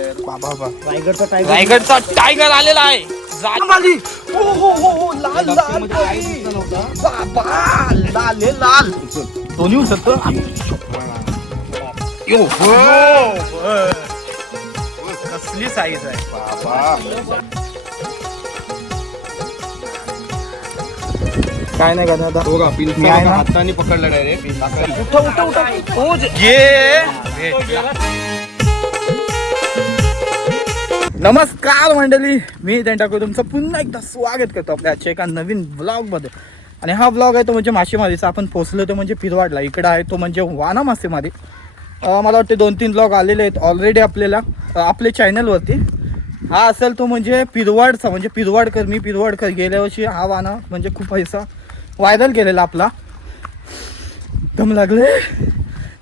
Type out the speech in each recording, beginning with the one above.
रायगडचा tiger रायगडचा tiger आलेला आहे जाम आली हो हो हो हो लाल लाल बाबा लाल हे लाल दोन्ही उचलतो यो हो कसली साईज आहे बाबा काय नाही करणार आता. हो मी पिलचा आहे ना? हाताने पकडला डायरेक्ट उठा उठा उठा जे- ये. नमस्कार मंडळी मी त्यांच्याकडे तुमचं पुन्हा एकदा स्वागत करतो आपल्या आजच्या एका नवीन ब्लॉगमध्ये आणि हा ब्लॉग आहे तो म्हणजे मासेमारीचा आपण पोचलो तो म्हणजे पिरवाडला. इकडं आहे तो म्हणजे वाना मासेमारी. मला वाटते दोन तीन ब्लॉग आलेले आहेत ऑलरेडी आपल्याला आपले आपल्या चॅनलवरती हा असेल तो म्हणजे पिरवाडचा म्हणजे पिरवाडकर मी पिरवाडकर. गेल्या वर्षी हा वाना म्हणजे खूप पैसा व्हायरल केलेला आपला. दम लागले.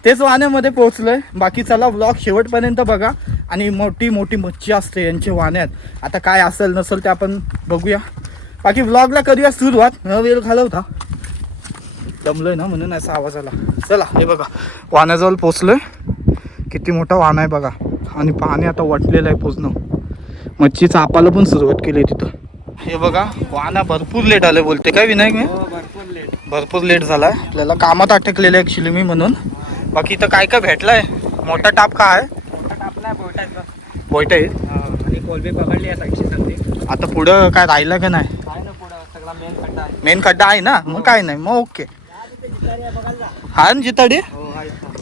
तेच वाण्यामध्ये आहे बाकी चला ब्लॉग शेवटपर्यंत बघा. आणि मोठी मोठी मच्छी असते यांच्या वाण्यात. आता काय असेल नसेल ते आपण बघूया. बाकी व्लॉगला करूया सुरुवात. न वेळ घालवता. दमलोय ना म्हणून असा आवाज आला. चला हे बघा. वाण्याजवळ पोचलोय. किती मोठा वाना आहे बघा. आणि पाणी आता वाटलेलं आहे पोचणं मच्छी चापाला पण सुरुवात केली तिथं. हे बघा वाना भरपूर लेट आलं बोलते काय विनायक मी? भरपूर लेट भरपूर लेट झालाय. आपल्याला कामात अटकलेलं ऍक्च्युली मी म्हणून. बाकी इथं काय काय भेटलाय? मोठा टाप का आहे मोठा टापला बोटाचा बोईट आहे आणि कोलबी पकडली आहे साईडची सगळी आता पुढं काय राहिलं का नाही? काय ना पुढं सगळा मेन खड्डा आहे. मेन खड्डा आहे ना? मग काय नाही मग ओके. हा ना जिताडी? हो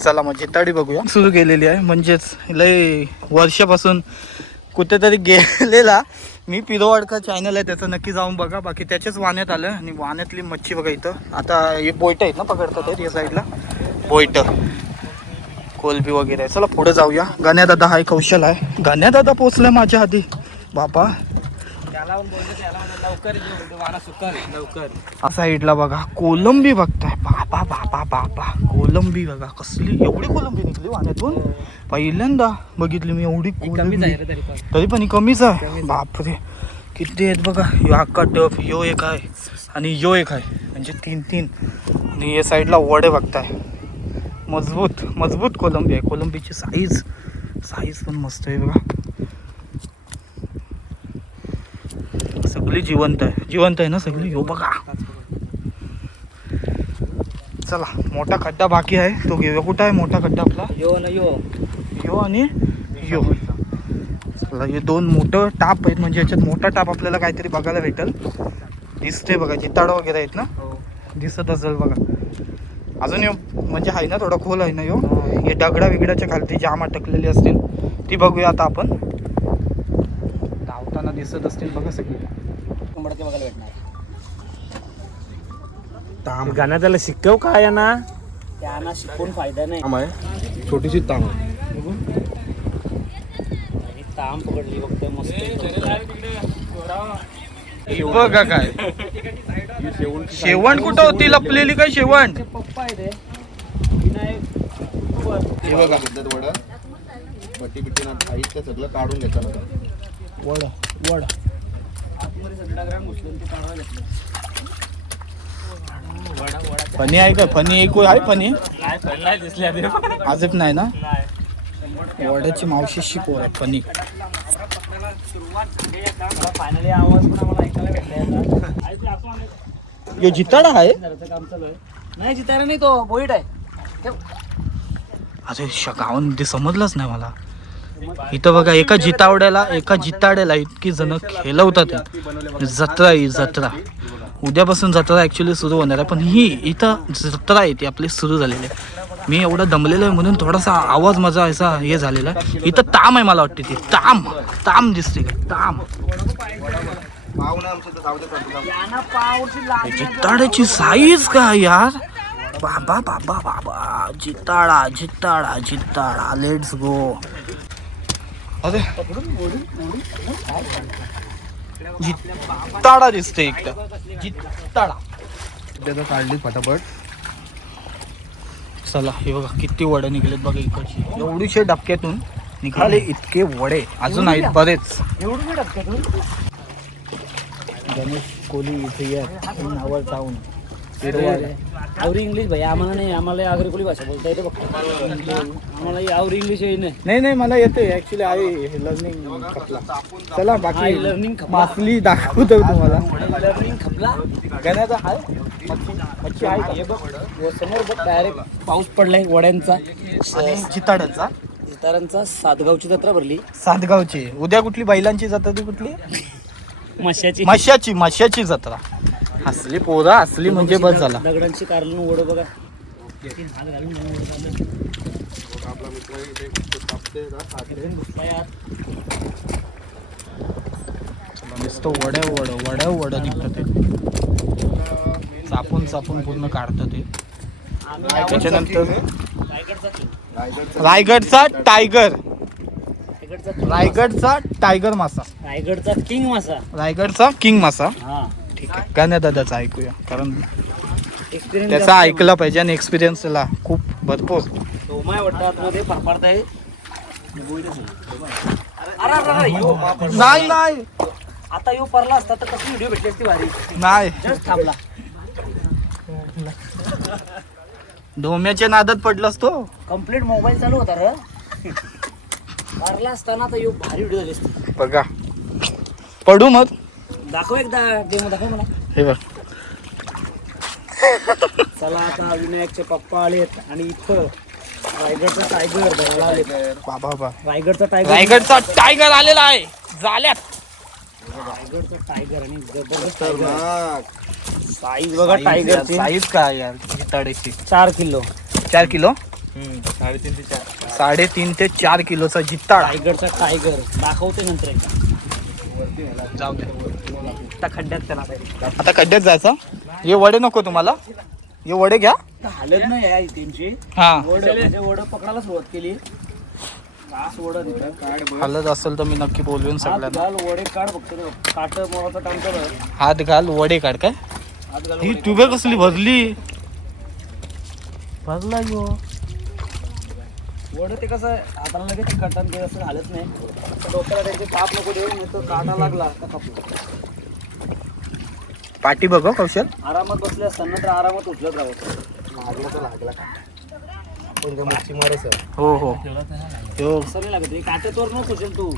चला मग जिताडी बघूया. सुरू केलेली आहे म्हणजेच लय वर्षापासून कुठेतरी गेलेला मी पिरोवाडका चॅनल आहे त्याचं नक्की जाऊन बघा. बाकी त्याच्याच वाण्यात आलं आणि वाण्यातली मच्छी बघा इथं. आता हे बोईट आहेत ना पकडतात आहेत या साईडला बोईट कोलबी वगैरे आहे. चला पुढे जाऊया. गण्या दादा हा कौशल आहे. गण्या दादा पोचलाय माझ्या आधी. बापा. ये. हा साईडला बघा. कोलंबी बघताय. बाबा बाबा बाबा कोलंबी बघा. कसली एवढी कोलंबी निघली वाण्यातून? पहिल्यांदा बघितली मी एवढी कोलंबी. तरी पण ही कमीच आहे. बापरे. किती आहेत बघा. ह्यो अक्का टफ ह्यो एक आहे. आणि ह्यो एक आहे. म्हणजे तीन तीन. आणि या साईडला वडे बघताय. मजबूत मजबूत कोलंबी आहे. कोलंबीची साईज साईज पण मस्त आहे बघा. सगळी जिवंत आहे. जिवंत आहे ना सगळी? ह्यो बघा. चला मोठा खड्डा बाकी आहे. तो घेऊया. कुठं आहे मोठा खड्डा आपला? यो ना यो. ह्यो आणि ह्यो चला हे दोन मोठं टाप आहेत. म्हणजे याच्यात मोठा टाप आपल्याला काहीतरी बघायला भेटेल. दिसते बघा. जिताड वगैरे आहेत ना? हो. दिसत असेल बघा. अजून ह्यो म्हणजे आहे ना थोडा खोल आहे ना ह्यो हे. दगडा बिगडाच्या खालती जाम अटकलेली असतील. ती बघूया आता आपण. धावताना दिसत असतील बघा सगळी. कोंबडाचे बघायला भेटणार. त्याला शिकव काय आहे ना? त्यांना शिकून फायदा नाही. छोटीशी ताम ताम पकडली फक्त मस्त. बघा काय. शेवण कुठं होती? लपलेली काय शेवण? पप्पा आहे हे बघा. वडा. बट्टी बिट्टी ना साहित्य सगळं काढून. वड वड. घेतलं. वडा वडा. फणी आहे का? फणी एक आहे नाही पण नाही ना? वड्याची मावशीशी पोर आहे फणी फायनली आवाज पण आम्हाला ऐकायला भेटला यो जिताडा आहे? नाही जितारा नाही तो. बोईट आहे. अरे गावामध्ये समजलंच नाही मला. इथं बघा एका जितावड्याला एका जिताड्याला इतकी जण खेळवतात जत्रा आहे ही जत्रा. उद्यापासून जत्रा ॲक्च्युली सुरू होणार आहे पण ही इथं जत्रा आहे ती आपली सुरू झालेली आहे. मी एवढं दमलेलो आहे म्हणून थोडासा आवाज माझा असा हे झालेला आहे. इथं ताम आहे मला वाटते ती. ताम ताम दिसते काय ताम. जिताड्याची साईज का यार? बाबा बाबा बाबा जिताडा जिताडा जिताडा लेट्स गो अरे. जिताडा दिसते एकदा जिताडा. त्याचं काढली फटाफट चला हे बघा किती वडे निघलेत बघा इकडची. एवढीशे डबक्यातून निघाले. इतके वडे. अजून आहेत बरेच. एवढं टाकतो गणेश कोहली इथे नावर जाऊन. आवरी इंग्लिश भाई आम्हाला नाही आम्हाला आग्रकुली भाषा बोलता येते फक्त. आम्हाला ही आवरी इंग्लिश येई नाही नाही नाही मला येते. ऍक्च्युली आहे लर्निंग खपला. चला बाकी learning खपला. मासली दाखवतो तुम्हाला. लर्निंग खपला. गण्याचा आहे. मच्छी मच्छी आहे का? हे बघ व समोर बघ डायरेक्ट पाऊस पडलाय वड्यांचा. आणि चिताडाचा सातगावची जत्रा भरली. सातगावची. उद्या कुठली? बैलांची जत्रा ती कुठली? मशाची. माश्याची माश्याची जत्रा. हसली पोरं हसली म्हणजे बस झाला. दगडांची कारलं ओढ बघा. आपला मित्र इथे कापते ना. नुसतं वड्या वड वड्या वड निघतं ते. चापून चापून पूर्ण काढतं ते. त्याच्यानंतर रायगडचा रायगडचं टायगर. रायगडचा रायगडचा टायगर मासा. रायगडचा किंग मासा. रायगडचा किंग मासा. हा. ठीक आहे. गाण्या दादाचा ऐकूया कारण एक्सपिरियन्स त्याचा ऐकला पाहिजे आणि एक्सपिरियन्स त्याला खूप भरपूर. नाही नाही. आता यो परला असता तर कशी व्हिडिओ भेटली असती भारी. नाही. जस्ट थांबला. डोम्याच्या नादात पडलास तो कंप्लीट मोबाईल चालू होता र. परला असताना तर यो भारी व्हिडिओ झाली असती. बघा. पडू मग. दाखव एकदा डेमो दाखव मला. हे बघ. चला आता विनायकचे पप्पा आलेत आणि इथं रायगडचा टायगर आलेत. बाबा बाबा. रायगडचा टायगर रायगडचा टायगर आलेला आहे. झाल्यात. रायगडचा टायगर आणि जबरदस्त खतरनाक. साईज बघा टायगरची साईज काय यार? जिताड्याची चार किलो. चार किलो? साडेतीन ते चार. साडेतीन ते चार किलोचा जित्ताड रायगडचा टायगर दाखवते नंतर एकदा. जाऊ दे आता खड्ड्यात त्याला आता खड्ड्यात जायचं? हे वडे नको तुम्हाला. हे वडे घ्या. हालत नाही या टीमची हा. वड म्हणजे वड पकडायला सुरुवात केली. तास वड बघ. हलत असेल तर मी नक्की बोलवेन हात सगळ्यांना. घाल वडे काढ फक्त काट मोराचं काम कर. हात घाल वडे काढ काय? हात घाल ही वडे तुबे कसली भरली? भरला यो. वड ते कसं हाताला लगेच कटन ते असं हालत नाही. तर डोक्याला त्यांचे ताप नको देऊ नाही तर काटा लागला तर कापला पाठी बघ कौशल. आरामात बसले असताना तर आरामात उचलत राहावं लागला तर लागला. आपण मच्छी मारे सर? हो हो. नाही लागत. हे काट्यातवर नको उचल तू.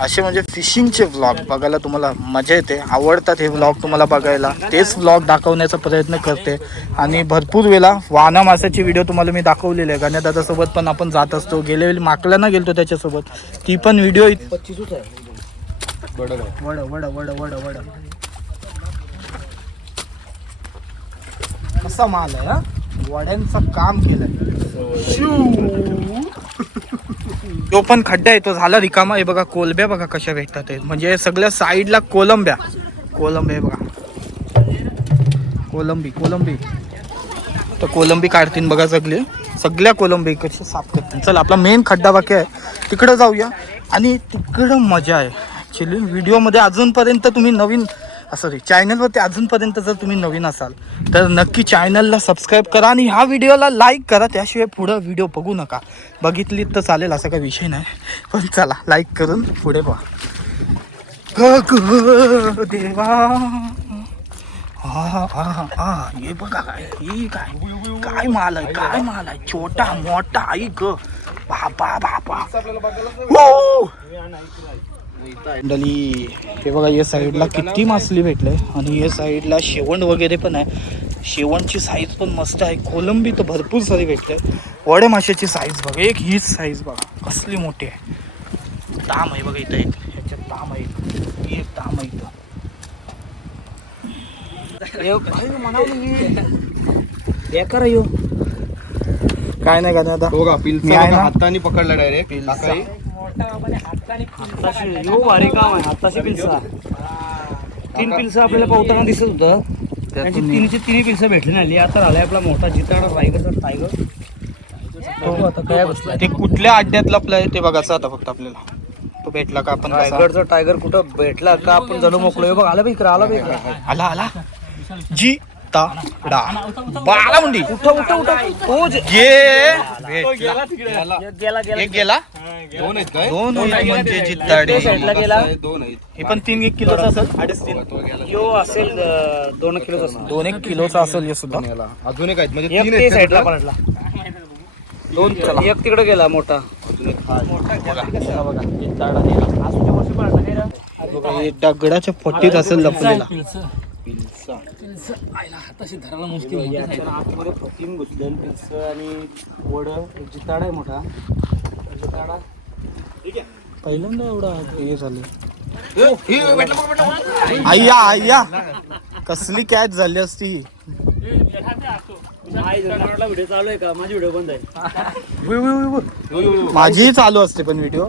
असे म्हणजे फिशिंगचे व्लॉग बघायला तुम्हाला मजा येते. आवडतात हे व्लॉग तुम्हाला बघायला. तेच व्लॉग दाखवण्याचा प्रयत्न करते. आणि भरपूर वेळा वाना मासाची व्हिडिओ तुम्हाला मी दाखवलेली आहे. गाण्या दादासोबत पण आपण जात असतो. गेल्या वेळी माकलांना गेलतो त्याच्यासोबत. ती पण व्हिडिओ. वड वड वड वड वड. कसा माल आहे हा? वड्यांचं काम केलंय. तो पण खड्डा आहे तो झाला रिकामा. आहे बघा कोलंब्या बघा कशा भेटतात ते म्हणजे सगळ्या साईडला कोलंब्या. कोलंब्या आहे बघा. कोलंबी कोलंबी. तर कोलंबी काढतील बघा सगळे. सगळ्या कोलंबी कशी साफ करतील चल आपला मेन खड्डा बाकी आहे. तिकडं जाऊया. आणि तिकडं मजा आहे. ॲक्च्युली व्हिडिओमध्ये अजूनपर्यंत तुम्ही नवीन सॉरी चॅनलवरती अजूनपर्यंत जर तुम्ही नवीन असाल तर नक्की चॅनलला सबस्क्राईब करा आणि ह्या व्हिडिओला लाईक करा. त्याशिवाय पुढं व्हिडिओ बघू नका. बघितली तर चालेल असा काही विषय नाही. पण चला लाईक करून पुढे बघा. ग देवा. हा हा हा हे बघा काय ही काय काय माल आहे काय माल आहे. छोटा मोठा ऐक बापा बापा. हो! मंडळी हे बघा या साईडला किती मासली भेटले. आणि या साईडला शेवण वगैरे पण आहे. शेवणची साईज पण मस्त आहे. कोलंबी तर भरपूर सारी भेटते. वडे माशाची साईज बघा. एक हीच साईज बघा. कसली मोठी आहे. ताम आहे बघा इथं एक. ह्याच्यात ताम आहे. ही एक ताम आहे इथं. ह्यो. काय नाही का आता. बघा ना? हाताने पकडला डायरेक्ट. हाताशी ह्यो भारी काम आहे हाताशी पिलसा तीन पिलसा आपल्याला पावताना दिसत होतं. त्यांची तिन्हीची तिन्ही पिलसा भेटली नाही. आता झालाय आपला मोठा जिताड रायगडचा टायगर बघू आता काय बसला ते कुठल्या अड्ड्यातलं आपलं आहे ते बघायचं आता फक्त आपल्याला. तो भेटला का आपण? रायगडचा टायगर कुठं भेटला का आपण जणू मोकलो बघ आला बी इकडे आला बी इकडे. आला आला. जी जिताडा बारामुंडी उठा उठा उठा. तो जे- ये. गेला गेला गेला एक गेला? दोन आहेत काय? दोन म्हणजे आहे, दोन आहेत. हे पण तीन एक किलोचा असेल? अडीच तीन. तो गेला. यो असेल दोन किलो असेल. दोन एक किलोचा असेल हे सुद्धा. अजून एक आहेत. म्हणजे साईडला? पलटला दोन एक तिकडे गेला मोठा. अजून एक हा. बघा, हे दगडाच्या पट्टीत असेल लपलेला पिल्सा आतमध्ये प्रतिम घुसलेलं पिल्स आणि वड एक जिताडा आहे मोठा. जिताडा. पहिल्यांदा एवढा हे झालं. आय्या आय्या. कसली कॅच झाली असती व्हिडिओ चालू आहे का? माझी व्हिडिओ बंद आहे. माझीही चालू असते पण व्हिडिओ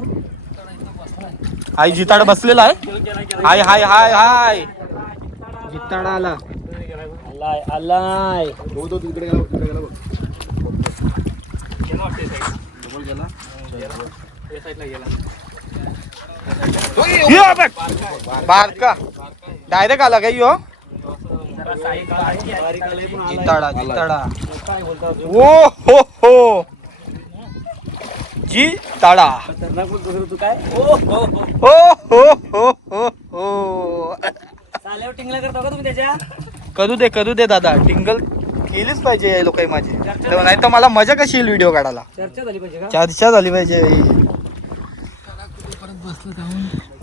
आई जिताड बसलेला आहे? हाय हाय हाय हाय. जिताडा आला आलाय आलाय. तो तो तिकडे गेला तिकडे गेला बघ. गेला यो बघ. बारका डायरेक्ट आला का यो? जिताडा जिताडा ओ हो हो. जी ताडा खतरनाक बोलतो सर तू काय? ओ हो हो. हो हो हो हो. हो टिंगला करतो का तुम्ही त्याच्या? करू दे करू दे दादा. टिंगल केलीच पाहिजे लोक माझी. नाही तर मला मजा कशी येईल व्हिडिओ काढायला? चर्चा झाली पाहिजे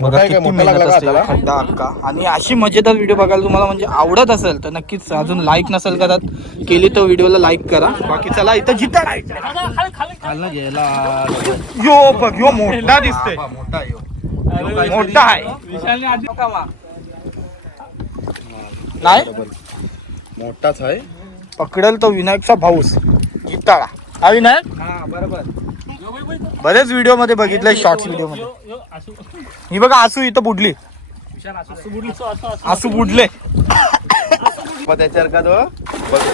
बघा किती मेहनत असते? खड्डा आणि अशी मजेदार व्हिडिओ बघायला तुम्हाला म्हणजे आवडत असेल तर नक्कीच अजून लाईक नसेल करत केली तर व्हिडिओला लाईक करा. बाकी चला इथं जिता. गेला यो बघ यो मोठा दिसतोय. मोठा. मोठा आहे. नाही? मोठाच आहे. पकडेल तो विनायकचा भाऊस. जिताळा हा विनायक? हा बरोबर. बरेच व्हिडिओमध्ये बघितलंय शॉर्ट्स व्हिडिओमध्ये ही बघा आसू इथं बुडली. आसू. बुडले मग त्याच्यावर का तो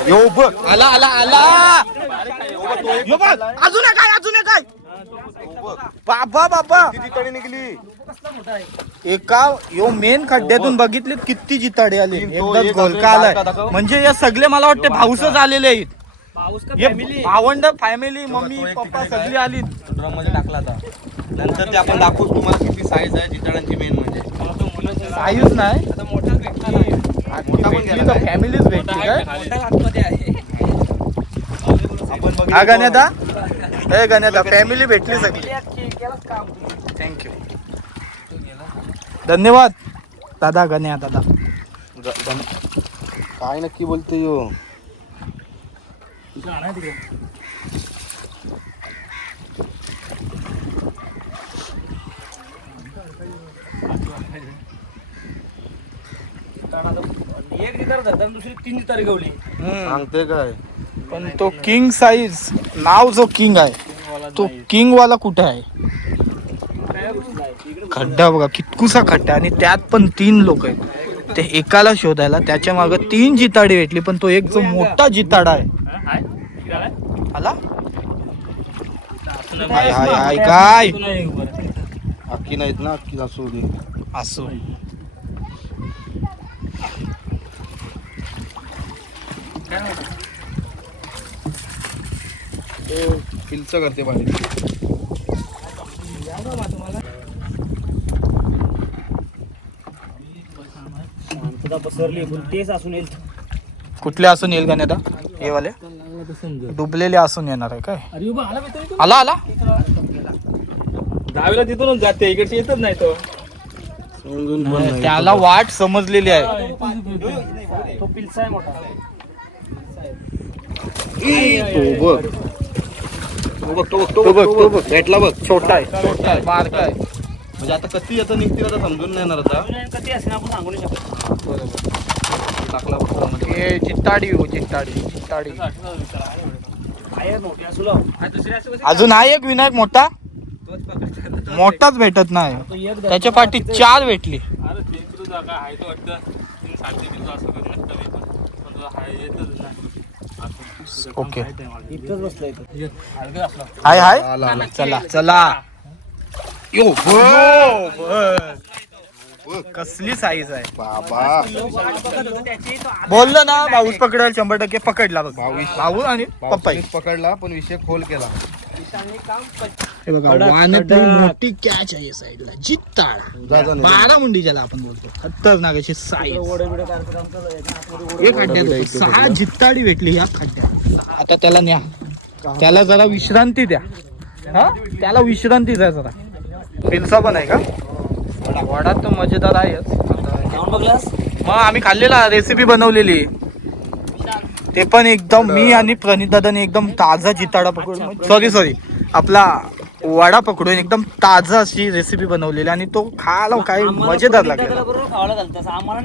यो बघ. आला आला आला. यो बघ. अजून काय? अजून काय बाबा बाबा. किती तडी निघली? एका यो मेन खड्ड्यातून बघितले किती जिताडे आले. तीन एकदाच एक गोलका अजून आलाय. दाखव. म्हणजे या सगळे मला वाटते भाऊसच आलेले आहेत. पाऊस का हे फॅमिली भावंड फॅमिली मम्मी तो एक पप्पा तिकडे सगळी आली ड्रममध्ये टाकला आता. नंतर ते आपण दाखवू तुम्हाला किती साईज आहे जिताडांची मेन म्हणजे. साईज नाही. मोठा पण गेला काय? फॅमिलीच भेटते काय? आपण बघितलं हा? हे गण्यादा फॅमिली भेटली सगळी. थँक्यू धन्यवाद. दादा गण्या दादा. काय नक्की बोलतो यो? एक धरतात दुसरी तीन जितार गवली. सांगते काय? पण तो किंग साईज नाव जो किंग आहे तो किंग वाला कुठे आहे? खड्डा बघा कितकुसा खड्डा आणि त्यात पण तीन लोक आहेत. ते एकाला शोधायला त्याच्यामागे तीन जिताडी भेटली पण तो एक जो मोठा जिताडा आहे. आला? हाय हाय हाय काय? अक्की नाहीत ना अक्की असू दे असो. पिलचं करते बाहेर. शांतता पसरली पण तेच असून येईल. कुठले असून येईल गण्यादा हे वाले? डुबलेले असून येणार आहे काय? आला आला दहावीला तिथूनच जाते इकडे येतच नाही तो. नाही. त्याला वाट समजलेली आहे. तो पिल्सा आहे मोठा. तो बघ. तो बघ तो बघ तो बघ तो बघ भेटला बघ छोटा आहे. छोटा आहे बारका आहे. म्हणजे आता कधी येतं निघतील आता समजून नाही येणार आता. अजून कधी असेल आपण सांगू नाही शकतो. टाकला बघ. हे हो मोठी असू लाव. अजून आहे एक विनायक मोठा? मोठाच भेटत नाही. त्याच्या पाठी चार भेटली. अरे तीन किलो जागा आहे तो वाटतं. तीन साडे किलो असं कधी नसतं पण हाय येतच नाही. ओके. Hi hi. आला आला. चला चला. यो. कसली साईज आहे? बाबा. बोललं ना भाऊस पकडेल शंभर टक्के पकडला बघ. भाऊ आणि पप्पाई. पाऊस पकडला पण विषय खोल केला. हे बघा. मोठी कॅच आहे साईडला जित्ताळा. बारा मुंडी ज्याला आपण बोलतो. खतरनाक अशी साईज एक खड्ड्यात. सहा जित्ताडी भेटली या खड्ड्यात. आता त्याला न्या. त्याला जरा विश्रांती द्या. हा? त्याला विश्रांती द्या जरा. पिलसा पण आहे का? वडा. तर मजेदार आहेच. बघलास? मग आम्ही खाल्लेला रेसिपी बनवलेली. ते पण एकदम मी आणि प्रणित दादाने एकदम ताजा जिताडा पकडून सॉरी सॉरी आपला वडा पकडून एकदम ताजा अशी रेसिपी बनवलेली आणि तो खायला काय मजेदार लागला आम्हाला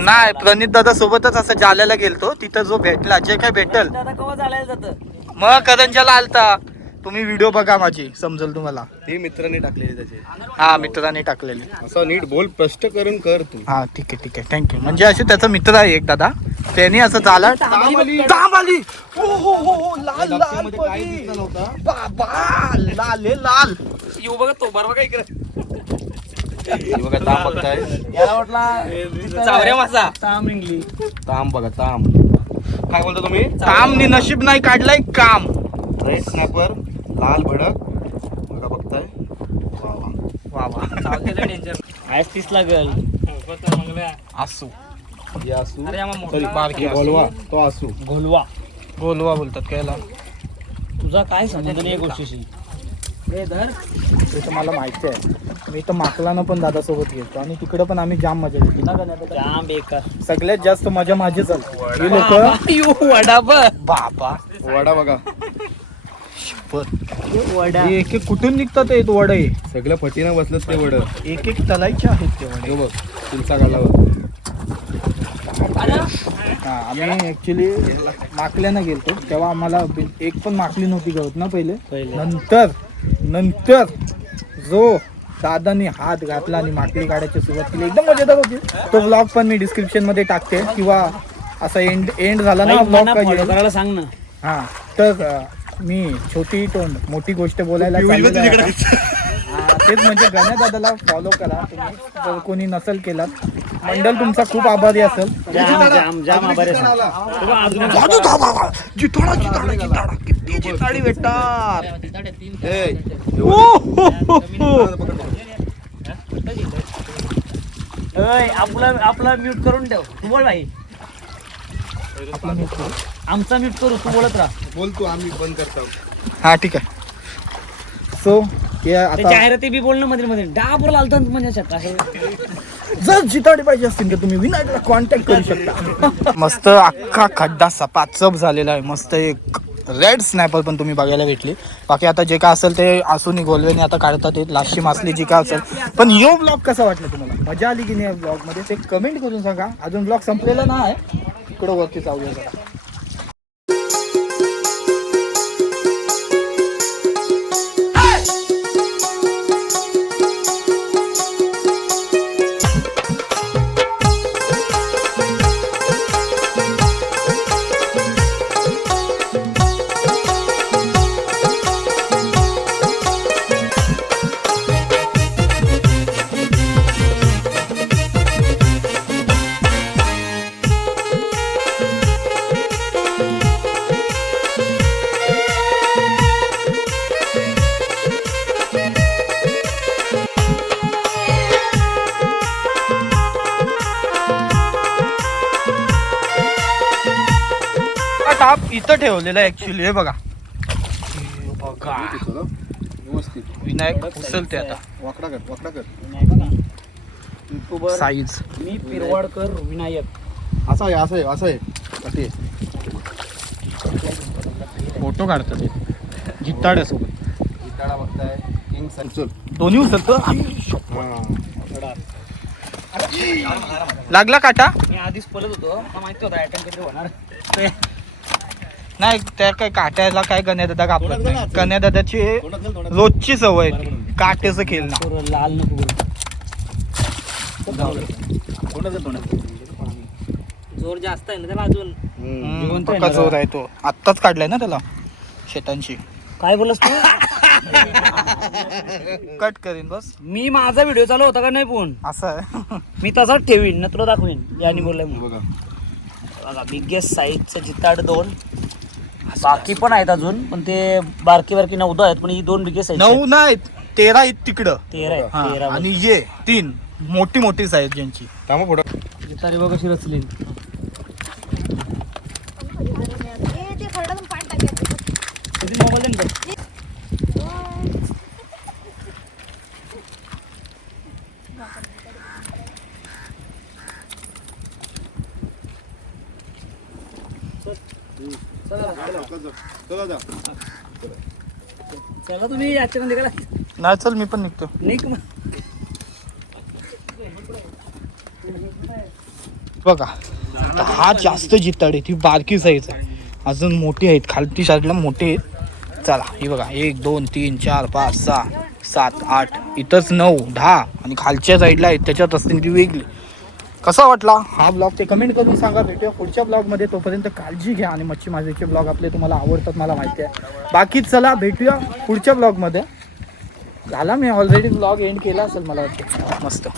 नाही प्रणित दादा सोबतच असं जाल्याला गेलतो. तिथं जो भेटला जे काय भेटल. मग करंजाला आलता तुम्ही व्हिडिओ बघा माझी समजेल तुम्हाला. ते मित्राने टाकलेली त्याचे. हा मित्राने टाकलेले. असं नीट बोल स्पष्ट करून कर तू. हा ठीक आहे ठीक आहे. थँक्यू म्हणजे असे त्याचा मित्र आहे एक दादा. त्याने असं झाला तांब आली हो हो हो हो, लाल लाल परी. बाबा येऊ बघा तो बरोबर काय करत हे बघा ताम बघताय. याला वाटला चावऱ्या मासा. ताम रिंगली ताम बघा ताम. काय बोलतो तुम्ही? काम नि नशीब नाही काढलाय काम. रेड स्नॅपर लाल भडक. बघा बघताय. वा वा. आहेस तीस लागल असू हे असू अरे आम्हा सॉरी मोठा बारकी असू. बोलवा तो असू घोलवा. गोलवा बोलतात कायला तुझा काय संबंध नाही या गोष्टीशी? रे धर. ते तर मला माहिती आहे. मी तर माकलानं पण दादा सोबत गेलतो आणि तिकडं पण आम्ही जाम मजा घेतली जाम बेकार. सगळ्यात जास्त मजा माझी चालते ही लोक वडा बघ बाबा. वडा बघा. वडा. हे एक एक कुठून निघतात हे वडे सगळं फटीनं बसलं ते वड. एक एक तलायचे आहेत ते वडे. हे बघ तुमचा काढला हा आम्ही ऍक्च्युली माकल्यानं गेलतो. तेव्हा आम्हाला एक पण माकली नव्हती गवत ना पहिले. पहिले. नंतर नंतर जो दादानी हात घातला आणि माकली काढायची सुरुवात केली एकदम मजेदार होती. तो ब्लॉग पण मी डिस्क्रिप्शनमध्ये टाकते. किंवा असा एंड एंड झाला ना ब्लॉग फॉलो करायला सांग ना. हा तर अ, मी छोटी तोंड मोठी गोष्ट बोलायला आहे. हा, तेच म्हणजे गण्या दादाला फॉलो करा. तुम्ही जर कोणी नसेल केलं मंडळ तुमचा खूप आभारी असेल. जाम जाम जाम आभारी आहे सांग. बघा, अजून एक जादू धाबा जिताडा जिताडा जिताडा किती जिताडी भेटतात ए, ओ, हो, हो, हो. अय, आपला आपला म्यूट करून ठेव. तू बोल भाई. आपला मित्र. आमचा म्यूट करू तू बोलत राहा. बोल तू आम्ही बंद करतो. हा ठीक आहे. सो हे ते आता जाहिराती बी बोलणं मध्ये मध्ये. डाबर लालतात म्हणजे शकता जर जिताडी पाहिजे असतील तर तुम्ही विनायकला कॉन्टॅक्ट करू शकता. मस्त अख्खा खड्डा सपाचप झालेला आहे. मस्त एक रेड स्नॅपर पण तुम्ही बघायला भेटली. बाकी आता जे काय असेल ते असून गोलवेने आता काढतात ते. लाशी मासली जी काय असेल. पण यो ब्लॉग कसा वाटला तुम्हाला? मजा आली की नाही ब्लॉगमध्ये ते कमेंट करून सांगा. अजून ब्लॉग संपलेला नाही. इकडं वरती जाऊया जरा. आहे ऍक्च्युली हे बघा. हे बघा. व्यवस्थित विनायक उचलते आता. वाकडा कर वाकडा कर. युट्यूबर साईज मी पिरवाडकर विनायक. असं आहे असं आहे असं आहे. असे फोटो काढतात ते. जिताड्यासोबत इटाळा बघताय. किंग संचल दोन्ही उचलतो? लागला काटा? मी आधीच पळत होतो. मला माहिती होता कधी होणार. ते नाही त्या काय काट्याला काय गण्यादादा कापत नाही. गण्यादादाची रोजची सवय. काट्याचं खेळणं पोरं लाल नको जोर जास्त आहे ना त्याला अजून. हम्म, पक्का जोर आहे तो. आत्ताच काढलाय ना त्याला शेतांची. काय बोलस तू? कट करीन बस. मी माझा व्हिडिओ चालू होता का नाही फोन असं आहे. मी तसाच ठेवीन ना तुला दाखवीन. यानी बोललाय म्हणून. बघा. बघा बिगेस्ट साईजचं जिताड दोन. बाकी पण आहेत अजून पण ते बारकी बारकी नऊ आहेत पण ही दोन बिगेस्ट साईज नऊ नाही तेरा आहेत तिकडं. तेरा आहेत हा, तेरा आणि ये तीन मोठी मोठी साईज ज्यांची. थांबा पुढं. जितारी बघ कशी रचली ए, ते खरडातून पाणी टाकायचं. किती मोबाईल दे ना. चला तुम्ही याच्या निघाला नाही चल मी पण निघतो. निक बघा हा जास्त जिताड आहे ती बारकी साईज आहे. अजून मोठी आहेत खालती साईडला मोठी आहेत. चला ही बघा एक दोन तीन चार पाच सहा सात आठ इथंच नऊ दहा आणि खालच्या साईडला आहेत त्याच्यात असतील ती वेगळी. कसा वाटला? हा ब्लॉग ते कमेंट करून सांगा भेटूया पुढच्या ब्लॉगमध्ये तोपर्यंत काळजी घ्या आणि मच्छी माझ्याचे ब्लॉग आपले तुम्हाला आवडतात मला माहिती आहे. बाकी चला भेटूया पुढच्या ब्लॉगमध्ये झाला मी ऑलरेडी ब्लॉग एंड केला असेल मला वाटतं. मस्त.